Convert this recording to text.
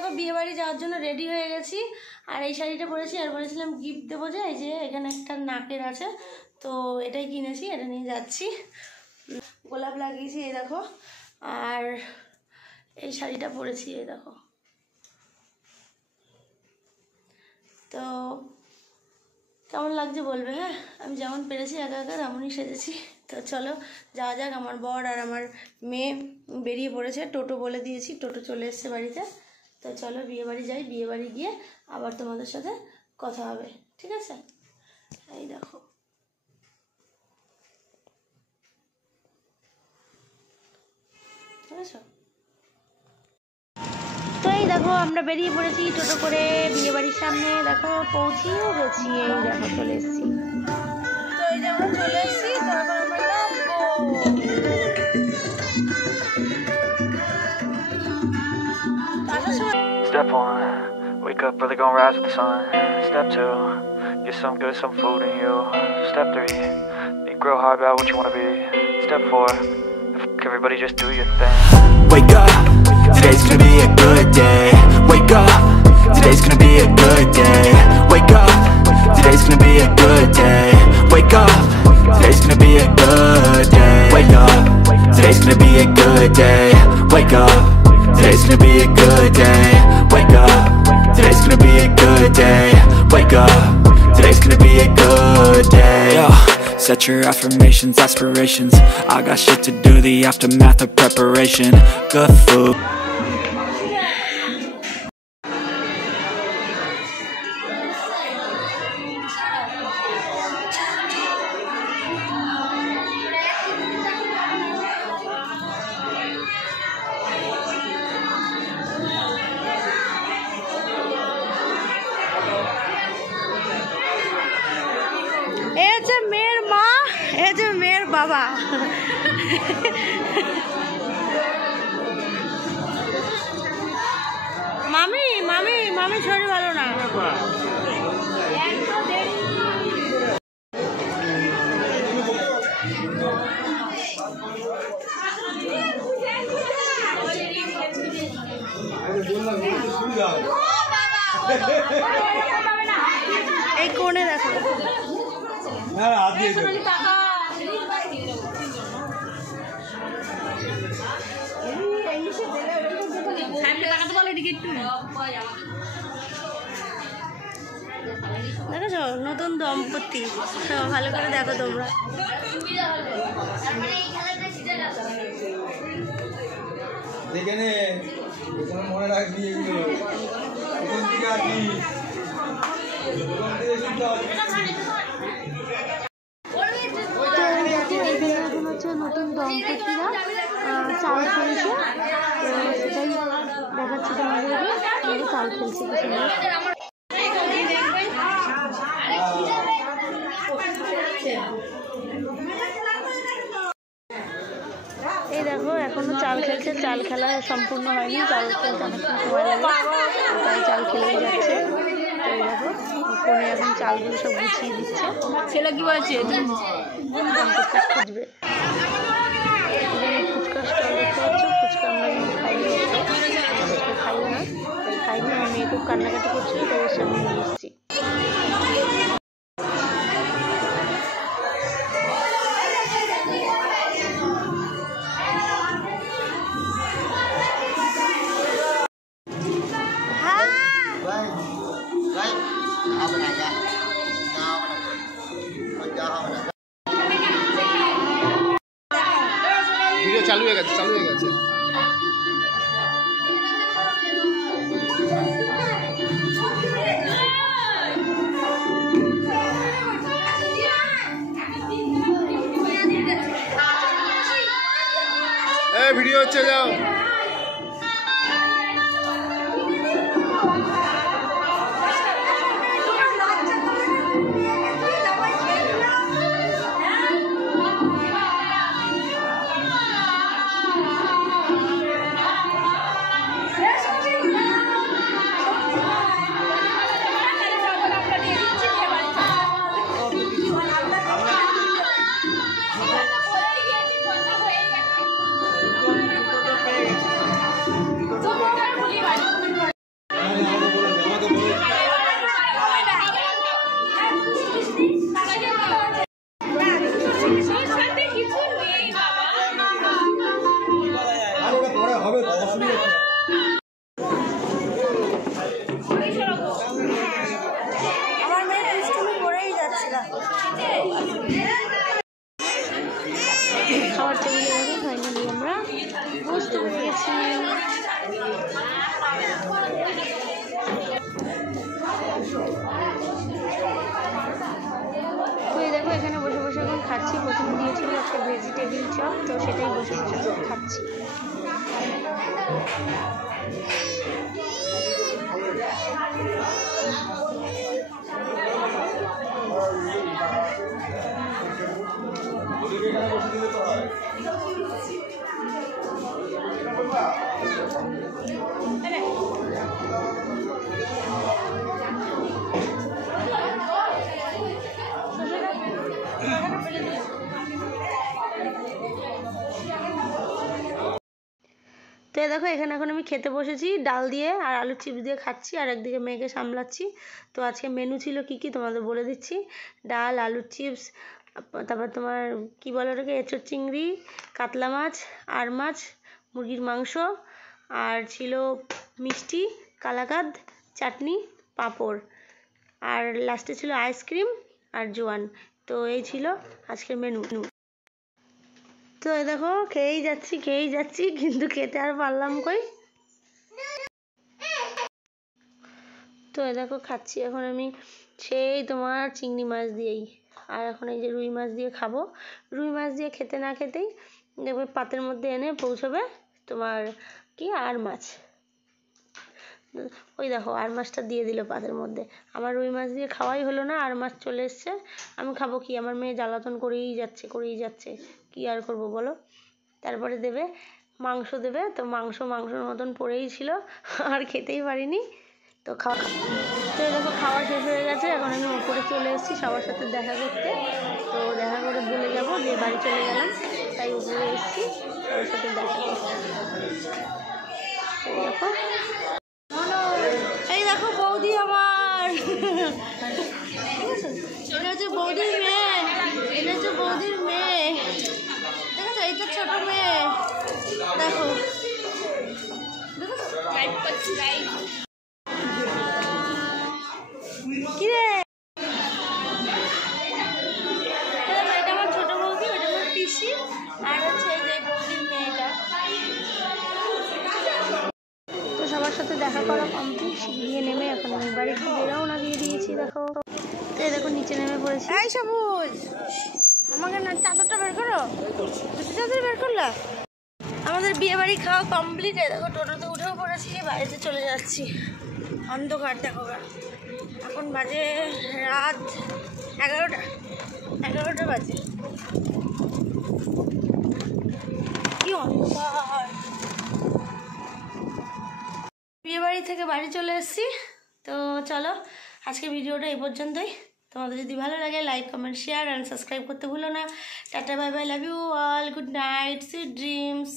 দেখো বিয়ে বাড়ি যাওয়ার জন্য রেডি হয়ে গেছি। আর এই শাড়িটা পরেছি, আর বলেছিলাম গিফট দেবো, যে এই যে এখানে একটা নাকের আছে, তো এটাই কিনেছি, এটা নিয়ে যাচ্ছি। গোলাপ লাগিয়েছি, এই দেখো। আর এই শাড়িটা পরেছি, এই দেখো। তো কেমন লাগছে বলবে, হ্যাঁ। আমি যেমন পেরেছি একা একা তেমনই সেজেছি। তো চলো যাওয়া যাক। আমার বর আর আমার মেয়ে বেরিয়ে পড়েছে, টোটো বলে দিয়েছি, টোটো চলে এসছে বাড়িতে। তো চলো বিয়ে বাড়ি যাই, বিয়ে বাড়ি গিয়ে আবার তোমাদের সাথে কথা হবে, ঠিক আছে? এই দেখো, ঠিক আছে? তো এই দেখো আমরা বেরিয়ে পড়েছি টোটো করে বিয়ে বাড়ির সামনে। দেখো পৌঁছেও গেছি, এই দেখো চলে এসেছি। তো এই যে আমরা চলে এসেছি, তো এখন আমরা Step 1, wake up early, gonna rise with the sun. Step 2, get some good, some food in you. Step 3, think real hard about what you wanna be. Step 4, everybody just do your thing. Wake up, today's gonna be a good day. Wake up, today's gonna be a good day. Wake up, today's gonna be a good day. Wake up, today's gonna be a good day. Wake up, today's gonna be a good day. Wake up, today's gonna be a good day. Wake up, today's gonna be a good day. Wake up, today's gonna be a good day. Yo, set your affirmations, aspirations. I got shit to do, the aftermath of preparation. Good food. মেয়ের মা, এই যে মেয়ের বাবা। মামি মামি মামি শরীর ভালো না। এই কোণে দেখো, দেখেছো নতুন দম্পতি, ভালো করে দেখো তোমরা। দেখে নে, মনে রাখবি এগুলো। নতুন দম্পতিরা চাল খেলছে, সেটাই দেখাচ্ছি তোমাদেরকে। চাল খেলছে কি সুন্দর। এই দেখো এখনো চাল খেলছে, চাল খেলা সম্পূর্ণ হয়নি, চাল খেলতে অনেকক্ষণ সময় লাগে, তাই চাল খেলেই যাচ্ছে। তো এই দেখো ফোনে এখন চালগুলো সব গুছিয়ে দিচ্ছে। ছেলে কি বলছে, খুঁজবে। ফুচকা স্টল দেখতে পাচ্ছ, ফুচকা আমরা খাইনি, ফুচকা খাইও না, তাই খাইনি। আমার মেয়ে খুব কান্নাকাটি করছিল, তাই ওর সামনে নিয়ে এসেছি। ভিডিও চালু হয়ে গেছে, চালু হয়ে গেছে। ভিডিও হচ্ছে, যাও। তো এই দেখো এখানে বসে বসে এখন খাচ্ছি। প্রথমে দিয়েছিল একটা ভেজিটেবিল চপ, তো সেটাই বসে বসে এখন খাচ্ছি। তো দেখো এখানে এখন আমি খেতে বসেছি, ডাল দিয়ে আর আলুর চিপস দিয়ে খাচ্ছি, আর একদিকে মেয়েকে সামলাচ্ছি। তো আজকে মেনু ছিল কি কি তোমাদের বলে দিচ্ছি। ডাল, আলুর চিপস, তারপর তোমার কি বলে ওটাকে, এঁচোড় চিংড়ি, কাতলা মাছ, আর মাছ, মুরগির মাংস, আর ছিল মিষ্টি, কালাকাঁদ, চাটনি, পাঁপড়, আর লাস্টে ছিল আইসক্রিম আর জোয়ান। তো এই ছিল আজকের মেনু। তো এই দেখো খেয়েই যাচ্ছি কিন্তু খেতে আর পারলাম কই। তো এই দেখো খাচ্ছি এখন আমি সেই তোমার চিংড়ি মাছ দিয়েই, আর এখন এই যে রুই মাছ দিয়ে খাবো। রুই মাছ দিয়ে খেতে না খেতেই দেখবে পাতের মধ্যে এনে পৌঁছবে তোমার কি আর মাছ। ওই দেখো আর মাছটা দিয়ে দিল পাতের মধ্যে। আমার রুই মাছ দিয়ে খাওয়াই হলো না, আর মাছ চলে এসছে। আমি খাবো কি? আমার মেয়ে জ্বালাতন করেই যাচ্ছে, কি আর করব বলো। তারপরে দেবে মাংস দেবে, তো মাংসর মতন পড়েই ছিল, আর খেতেই পারিনি। তো তো দেখো খাওয়া শেষ হয়ে গেছে, এখন আমি উপরে চলে এসেছি সবার সাথে দেখা করতে। তো দেখা করে বলে যাবো যে বাড়ি চলে গেলাম, তাই উপরে এসেছি সবার সাথে দেখা করতে। দেখো এই দেখো বৌদি আমার, এটা হচ্ছে বৌদির মেয়ে, দেখেছো এই তো ছোট মেয়ে। দেখো কিরে, এটা আমার ছোট বৌদি, ওটা আমার পিসি, আর হচ্ছে এই যে বৌদির মেয়েটা। তো সবার সাথে দেখা করা কমপ্লিট, গিয়ে নেমে এখন আমি বাড়ির দিকে রওনা দিয়ে দিয়েছি। দেখো তো দেখো নিচে নেমে পড়েছি। এই সবুজ, আমাকে না চাদরটা বের করো, চাদর বের করলা। আমাদের বিয়ে বাড়ি খাওয়া কমপ্লিট। দেখো টোটোতে উঠেও পড়েছি, বাড়িতে চলে যাচ্ছি। অন্ধকার দেখো, এখন বাজে রাত 11টা বাজে। কি অন্ধকার। বিয়ে বাড়ি থেকে বাড়ি চলে এসেছি। তো চলো আজকের ভিডিওটা এই পর্যন্তই। তোমাদের যদি ভালো লাগে like, comment, share and subscribe করতে ভুলো না। Tata, bye bye, love you all, good night, sweet dreams.